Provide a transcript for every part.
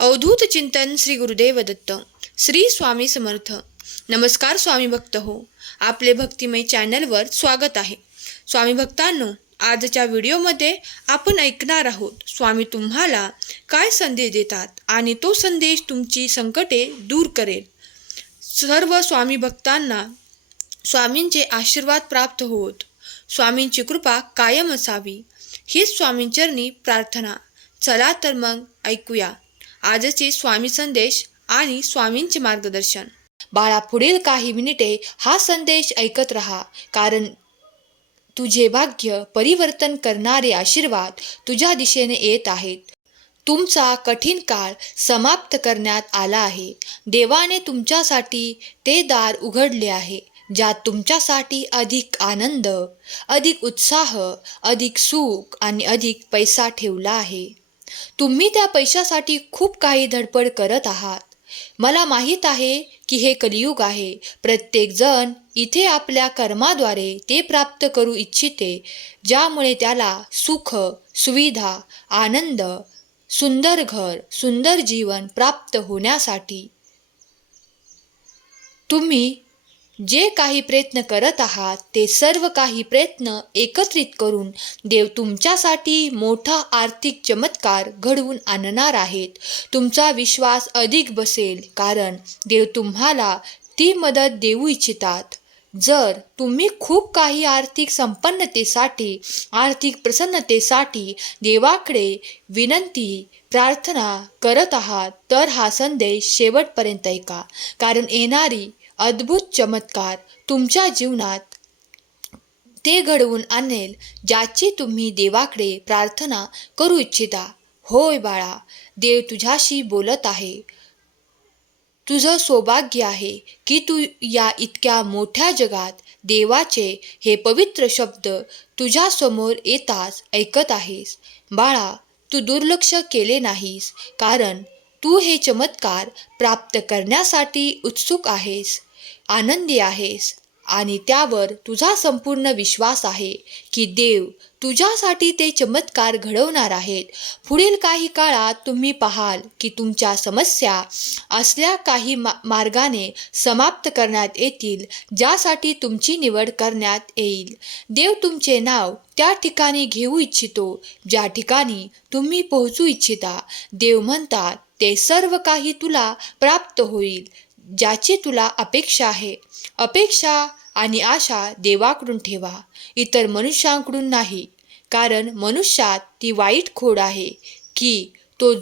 अवधूत चिंतन श्री गुरुदेव दत्त. श्री स्वामी समर्थ. नमस्कार स्वामी भक्त हो, आपले भक्तिमय चॅनलवर स्वागत आहे. स्वामी भक्तांनो, आजच्या व्हिडिओमध्ये आपण ऐकणार आहोत स्वामी तुम्हाला काय संदेश देतात आणि तो संदेश तुमची संकटे दूर करेल. सर्व स्वामी भक्तांना स्वामींचे आशीर्वाद प्राप्त होत, स्वामींची कृपा कायम असावी हीच स्वामींचरणी प्रार्थना. चला तर मग ऐकूया आजचे स्वामी संदेश आणि स्वामींचे मार्गदर्शन. बाळा, पुढील काही मिनिटे हा संदेश ऐकत रहा, कारण तुझे भाग्य परिवर्तन करणारे आशीर्वाद तुझ्या दिशेने येत आहेत. तुमचा कठीण काळ समाप्त करण्यात आला आहे. देवाने तुमच्यासाठी ते दार उघडले आहे ज्यात तुमच्यासाठी अधिक आनंद, अधिक उत्साह, अधिक सुख आणि अधिक पैसा ठेवला आहे. तुम्ही त्या पैशासाठी खूप काही धडपड करत आहात. मला माहीत आहे की हे कलियुग आहे. प्रत्येक जण इथे आपल्या कर्माद्वारे ते प्राप्त करू इच्छिते, ज्यामुळे त्याला सुख, सुविधा, आनंद, सुंदर घर, सुंदर जीवन प्राप्त होण्यासाठी तुम्ही जे काही प्रयत्न करत आहात ते सर्व काही प्रयत्न एकत्रित करून देव तुमच्यासाठी मोठा आर्थिक चमत्कार घडवून आणणार आहेत. तुमचा विश्वास अधिक बसेल, कारण देव तुम्हाला ती मदत देऊ इच्छितात. जर तुम्ही खूप काही आर्थिक संपन्नतेसाठी, आर्थिक प्रसन्नतेसाठी देवाकडे विनंती, प्रार्थना करत आहात, तर हा संदेश शेवटपर्यंत ऐका, कारण येणारी अद्भुत चमत्कार तुमच्या जीवनात ते घडवून आणेल ज्याची तुम्ही देवाकडे प्रार्थना करू इच्छिता. होय बाळा, देव तुझ्याशी बोलत आहे. तुझं सौभाग्य आहे की तू या इतक्या मोठ्या जगात देवाचे हे पवित्र शब्द तुझ्यासमोर येताच ऐकत आहेस. बाळा, तू दुर्लक्ष केले नाहीस, कारण तू हे चमत्कार प्राप्त करण्यासाठी उत्सुक आहेस, आनंदी आहेस आणि त्यावर तुझा संपूर्ण विश्वास आहे की देव तुझ्यासाठी ते चमत्कार घडवणार आहेत. पुढील काही काळात तुम्ही पाहाल की तुमच्या समस्या असल्या काही मार्गाने समाप्त करण्यात येतील ज्यासाठी तुमची निवड करण्यात येईल. देव तुमचे नाव त्या ठिकाणी घेऊ इच्छितो ज्या ठिकाणी तुम्ही पोहोचू इच्छिता. देव म्हणतात ते सर्व काही तुला प्राप्त होईल ज्याची तुला अपेक्षा आहे. अपेक्षा आणि आशा देवाकडून ठेवा, इतर मनुष्यांकडून नाही, कारण मनुष्यात ती वाईट खोड आहे की तो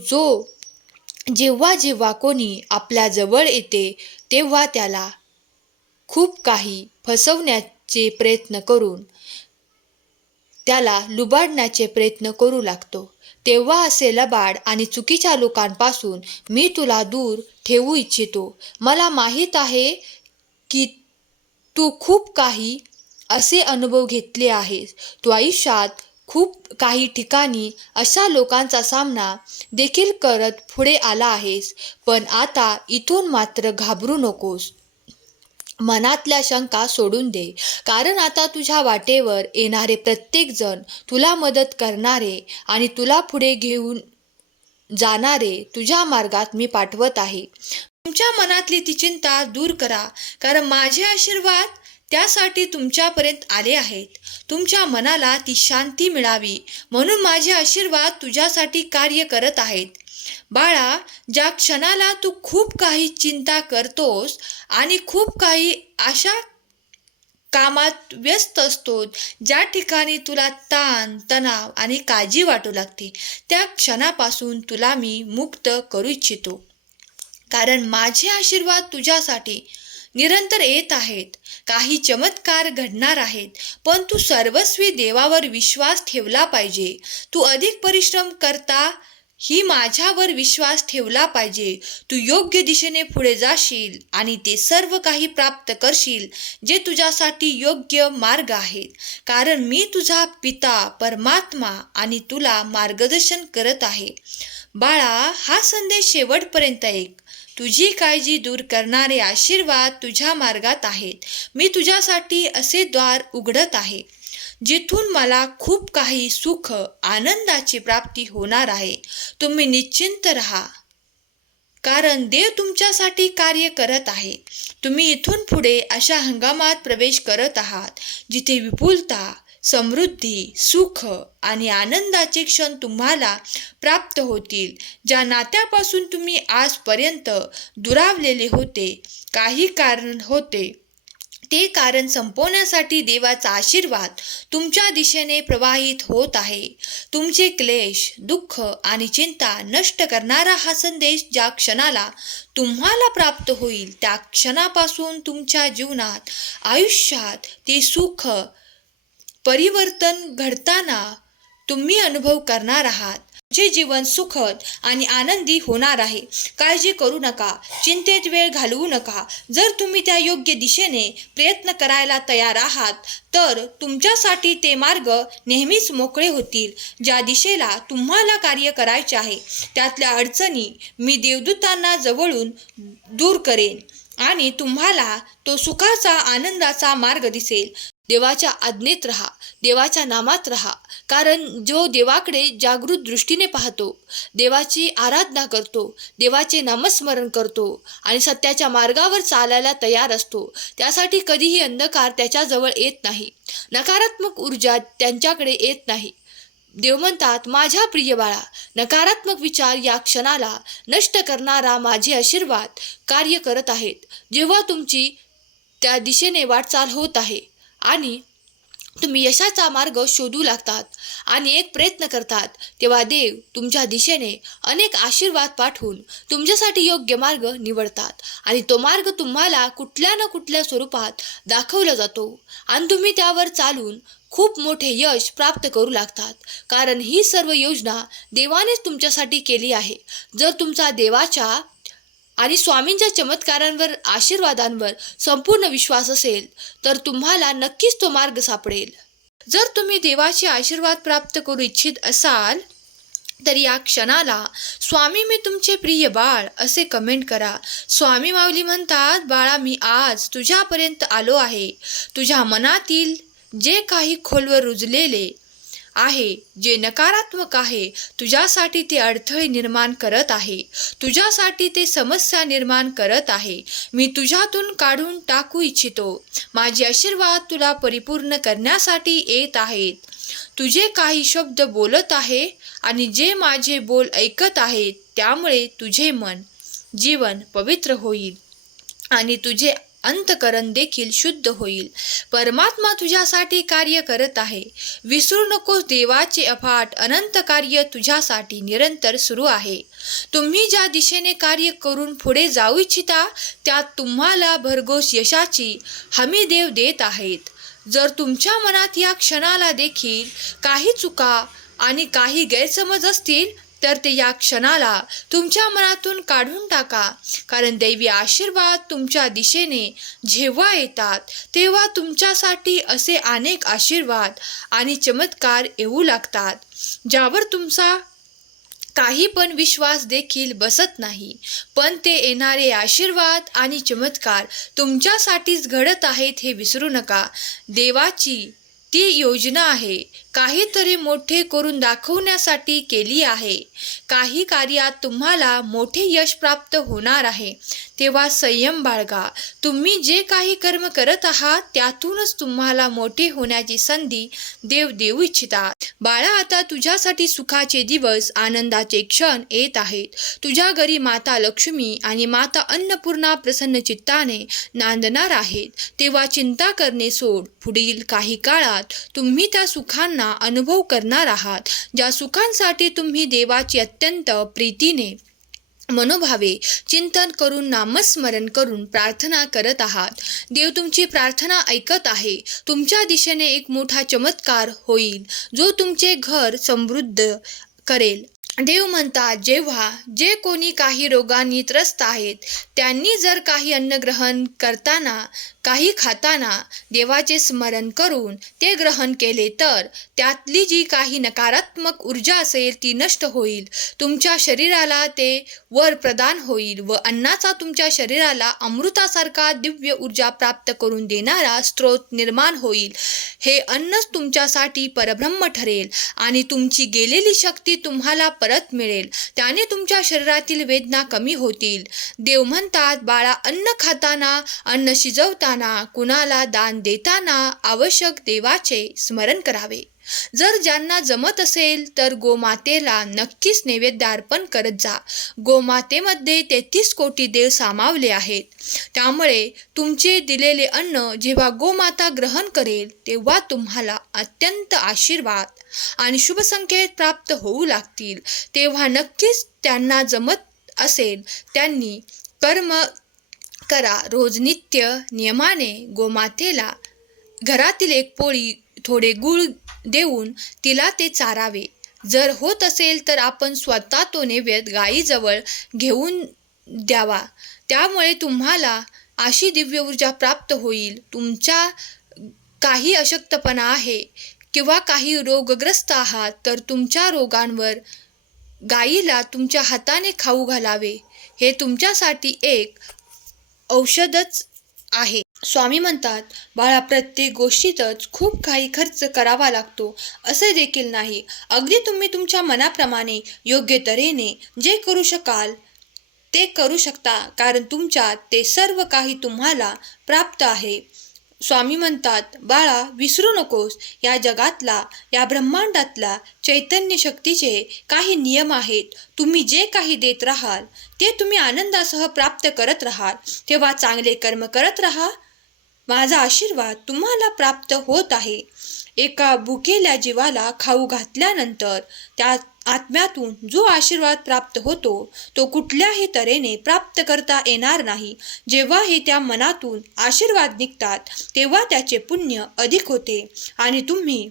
जेव्हा जेव्हा कोणी आपल्या जवळ येते तेव्हा त्याला खूप काही फसवण्याचे प्रयत्न करून त्याला लुबाडण्याचे प्रयत्न करू लागतो. तेव्हा असे लबाड आणि चुकीच्या लोकांपासून मी तुला दूर ठेवू इच्छितो. मला माहीत आहे की तू खूप काही असे अनुभव घेतले आहेस. तू आयुष्यात खूप काही ठिकाणी अशा लोकांचा सामना देखील करत पुढे आला आहेस, पण आता इथून मात्र घाबरू नकोस. मनातल्या शंका सोडून दे, कारण आता तुझ्या वाटेवर येणारे प्रत्येक जण तुला मदत करणारे आणि तुला पुढे घेऊन जाणारे तुझ्या मार्गात मी पाठवत आहे. तुमच्या मनातली ती चिंता दूर करा, कारण माझे आशीर्वाद त्यासाठी तुमच्यापर्यंत आले आहेत. तुमच्या मनाला ती शांती मिळावी म्हणून माझे आशीर्वाद तुझ्यासाठी कार्य करत आहेत. बाळा, ज्या क्षणाला तू खूप काही चिंता करतोस आणि खूप काही अशा कामात व्यस्त असतो ज्या ठिकाणी तुला ताण, तणाव आणि काळजी वाटू लागते, त्या क्षणापासून तुला मी मुक्त करू इच्छितो, कारण माझे आशीर्वाद तुझ्यासाठी निरंतर येत आहेत. काही चमत्कार घडणार आहेत, पण तू सर्वस्वी देवावर विश्वास ठेवला पाहिजे. तू अधिक परिश्रम करता ही माझ्यावर विश्वास ठेवला पाहिजे. तू योग्य दिशेने पुढे जाशील आणि ते सर्व काही प्राप्त करशील जे तुझ्यासाठी योग्य मार्ग आहेत, कारण मी तुझा पिता परमात्मा आणि तुला मार्गदर्शन करत आहे. बाळा, हा संदेश शेवटपर्यंत ऐक. तुझी काळजी दूर करणारे आशीर्वाद तुझ्या मार्गात आहेत. मी तुझ्यासाठी असे द्वार उघडत आहे जिथून मला खूप काही सुख, आनंदाची प्राप्ती होणार आहे. तुम्ही निश्चिंत रहा. कारण देव तुमच्यासाठी कार्य करत आहे. तुम्ही इथून पुढे अशा हंगामात प्रवेश करत आहात जिथे विपुलता, समृद्धी, सुख आणि आनंदाचे क्षण तुम्हाला प्राप्त होतील. ज्या नात्यापासून तुम्ही आजपर्यंत दुरावलेले होते, काही कारण होते, ते कारण संपवण्यासाठी देवाचा आशीर्वाद तुमच्या दिशेने प्रवाहित होत आहे. तुमचे क्लेश, दुःख आणि चिंता नष्ट करणारा हा संदेश ज्या क्षणाला तुम्हाला प्राप्त होईल, त्या क्षणापासून तुमच्या जीवनात, आयुष्यात ते सुख परिवर्तन घडताना तुम्ही अनुभव करणार आहात. तुमचे जीवन सुखद आणि आनंदी होणार आहे. काळजी करू नका, चिंतेत वेळ घालवू नका. जर तुम्ही त्या योग्य दिशेने प्रयत्न करायला तयार आहात तर तुमच्यासाठी ते मार्ग नेहमीच मोकळे होतील. ज्या दिशेला तुम्हाला कार्य करायचे आहे त्यातल्या अडचणी मी देवदूतांना जवळून दूर करेन आणि तुम्हाला तो सुखाचा, आनंदाचा मार्ग दिसेल. देवाच्या आज्ञेत राहा, देवाच्या नामात राहा. कारण जो देवाकडे जागृत दृष्टीने पाहतो, देवाची आराधना करतो, देवाचे नामस्मरण करतो आणि सत्याच्या मार्गावर चालायला तयार असतो, त्यासाठी कधीही अंधकार त्याच्याजवळ येत नाही, नकारात्मक ऊर्जा त्यांच्याकडे येत नाही. देव म्हणतात, माझ्या प्रिय बाळा, नकारात्मक विचार या क्षणाला नष्ट करणारा माझे आशीर्वाद कार्य करत आहेत. जेव्हा तुमची त्या दिशेने वाटचाल होत आहे आणि तुम्ही यशाचा मार्ग शोधू लागतात आणि एक प्रयत्न करतात, तेव्हा देव तुमच्या दिशेने अनेक आशीर्वाद पाठवून तुमच्यासाठी योग्य मार्ग निवडतात आणि तो मार्ग तुम्हाला कुठल्या ना कुठल्या स्वरूपात दाखवला जातो आणि तुम्ही त्यावर चालून खूप मोठे यश प्राप्त करू लागतात. कारण ही सर्व योजना देवानेच तुमच्यासाठी केली आहे. जर तुमचा देवाच्या आणि स्वामींच्या चमत्कारांवर, आशीर्वादांवर संपूर्ण विश्वास असेल तर तुम्हाला नक्कीच तो मार्ग सापडेल. जर तुम्ही देवाचे आशीर्वाद प्राप्त करू इच्छित असाल तर या क्षणाला स्वामी मी तुमचे प्रिय बाळ असे कमेंट करा. स्वामी माऊली म्हणतात, बाळा मी आज तुझ्यापर्यंत आलो आहे. तुझ्या मनातील जे काही खोलवर रुजलेले आहे, जे नकारात्मक आहे, तुझ्यासाठी ते अडथळे निर्माण करत आहे, तुझ्यासाठी ते समस्या निर्माण करत आहे, मी तुझ्यातून काढून टाकू इच्छितो. माझे आशीर्वाद तुला परिपूर्ण करण्यासाठी येत आहेत. तुझे काही शब्द बोलत आहे आणि जे माझे बोल ऐकत आहेत, त्यामुळे तुझे मन, जीवन पवित्र होईल आणि तुझे अंतकरण देखील शुद्ध होईल. परमात्मा तुझ्यासाठी कार्य करत आहे. विसरू नकोस, देवाचे अफाट अनंत कार्य तुझ्यासाठी निरंतर सुरू आहे. तुम्ही ज्या दिशेने कार्य करून पुढे जाऊ इच्छिता त्यात तुम्हाला भरघोस यशाची हमी देव देत आहेत. जर तुमच्या मनात या क्षणाला देखील काही चुका आणि काही गैरसमज असतील तर ते या क्षणाला तुमच्या मनातून काढून टाका. कारण दैवी आशीर्वाद तुमच्या दिशेने जेव्हा येतात तेव्हा तुमच्यासाठी असे अनेक आशीर्वाद आणि चमत्कार येऊ लागतात ज्यावर तुमचा काही पण विश्वास देखील बसत नाही. पण ते येणारे आशीर्वाद आणि चमत्कार तुमच्यासाठीच घडत आहेत हे विसरू नका. देवाची ती योजना आहे, काहीतरी मोठे करून दाखवण्यासाठी केली आहे. काही कार्यात तुम्हाला मोठे यश प्राप्त होणार आहे. तेव्हा संयम बाळगा. तुम्ही जे काही कर्म करत आहात त्यातूनच तुम्हाला मोठे होण्याची संधी देव देऊ इच्छितात. बाळा, आता तुझ्यासाठी सुखाचे दिवस, आनंदाचे क्षण येत आहेत. तुझ्या घरी माता लक्ष्मी आणि माता अन्नपूर्णा प्रसन्न चित्ताने नांदणार आहेत. तेव्हा चिंता करणे सोड. पुढील काही काळात तुम्ही त्या सुखांना अनुभव करणार आहात, ज्या सुखांसाठी तुम्ही देवाची अत्यंत प्रीतीने, मनोभावे चिंतन करून, नामस्मरण करून प्रार्थना करत आहात. देव तुमची प्रार्थना ऐकत आहे. तुमच्या दिशेने एक मोठा चमत्कार होईल जो तुमचे घर समृद्ध करेल. देव म्हणतात, जेव्हा जे कोणी काही रोगांनी त्रस्त आहेत त्यांनी जर काही अन्न ग्रहण करताना, काही खाताना देवाचे स्मरण करून ते ग्रहण केले तर त्यातली जी काही नकारात्मक ऊर्जा असेल ती नष्ट होईल. तुमच्या शरीराला ते वर प्रदान होईल व अन्नाचा तुमच्या शरीराला अमृतासारखा दिव्य ऊर्जा प्राप्त करून देणारा स्रोत निर्माण होईल. हे अन्नच तुमच्यासाठी परब्रह्म ठरेल आणि तुमची गेलेली शक्ती तुम्हाला परत मिळेल. त्याने तुमच्या शरीरातील वेदना कमी होतील. देव म्हणतात, बाळा, अन्न खाताना, अन्न शिजवताना, कुणाला दान देताना आवश्यक देवाचे स्मरण करावे. जर ज्यांना जमत असेल तर गोमातेला नक्कीच नैवेद्य अर्पण करत जा. गोमातेमध्ये 33 कोटी देव सामावले आहेत. त्यामुळे तुमचे दिलेले अन्न जेव्हा गोमाता ग्रहण करेल तेव्हा तुम्हाला अत्यंत आशीर्वाद आणि शुभसंकेत प्राप्त होऊ लागतील. तेव्हा नक्कीच त्यांना जमत असेल त्यांनी कर्म करा. रोज नित्य नियमाने गोमातेला घरातील एक पोळी थोडे गूळ देऊन तिला ते चारावे. जर होत असेल तर आपण स्वतः तो नैवेद्य गायीजवळ घेऊन द्यावा. त्यामुळे तुम्हाला अशी दिव्य ऊर्जा प्राप्त होईल. तुमच्या काही अशक्तपणा आहे किंवा काही रोगग्रस्त आहात तर तुमच्या रोगांवर गायीला तुमच्या हाताने खाऊ घालावे. हे तुमच्यासाठी एक औषधच आहे. स्वामी म्हणतात, बाळा, प्रत्येक गोष्टीतच खूप काही खर्च करावा लागतो असे देखील नाही. अगदी तुम्ही तुमच्या मनाप्रमाणे योग्य तऱ्हेने जे करू शकाल ते करू शकता, कारण तुमच्यात ते सर्व काही तुम्हाला प्राप्त आहे. स्वामी म्हणतात, बाळा, विसरू नकोस, या जगातला, या ब्रह्मांडातला चैतन्य शक्तीचे काही नियम आहेत. तुम्ही जे काही देत राहाल ते तुम्ही आनंदासह प्राप्त करत राहाल. तेव्हा चांगले कर्म करत राहा. माझा आशीर्वाद तुम्हाला प्राप्त होत आहे. एका भुकेल्या जीवाला खाऊ घातल्यानंतर त्या आत्म्यातून जो आशीर्वाद प्राप्त होतो तो कुठल्याही तऱ्हेने प्राप्त करता येणार नाही. जेव्हा हे त्या मनातून आशीर्वाद निघतात तेव्हा त्याचे पुण्य अधिक होते आणि तुम्ही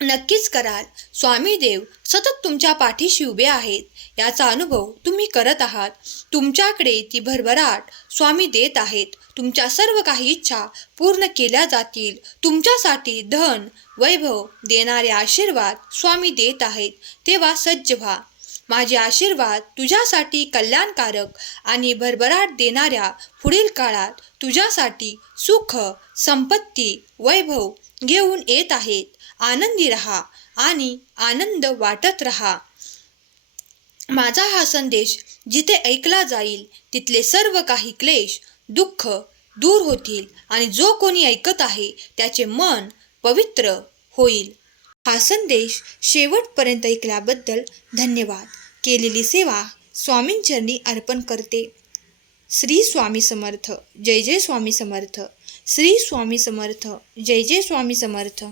नक्कीच कराल. स्वामी देव सतत तुमच्या पाठीशी उभे आहेत याचा अनुभव तुम्ही करत आहात. तुमच्याकडे ती भरभराट स्वामी देत आहेत. तुमच्या सर्व काही इच्छा पूर्ण केल्या जातील. तुमच्यासाठी धन वैभव देणारे आशीर्वाद स्वामी देत आहेत. तेव्हा सज्ज व्हा. माझे आशीर्वाद तुझ्यासाठी कल्याणकारक आणि भरभराट देणाऱ्या पुढील काळात तुझ्यासाठी सुख, संपत्ती, वैभव घेऊन येत आहेत. आनंदी रहा आणि आनंद वाटत रहा. माझा हा संदेश जिथे ऐकला जाईल तिथले सर्व काही क्लेश, दुःख दूर होतील आणि जो कोणी ऐकत आहे त्याचे मन पवित्र होईल. हा संदेश शेवटपर्यंत ऐकल्याबद्दल धन्यवाद. केलेली सेवा स्वामींचरणी अर्पण करते. श्री स्वामी समर्थ. जय जय स्वामी समर्थ. श्री स्वामी समर्थ. जय जय स्वामी समर्थ.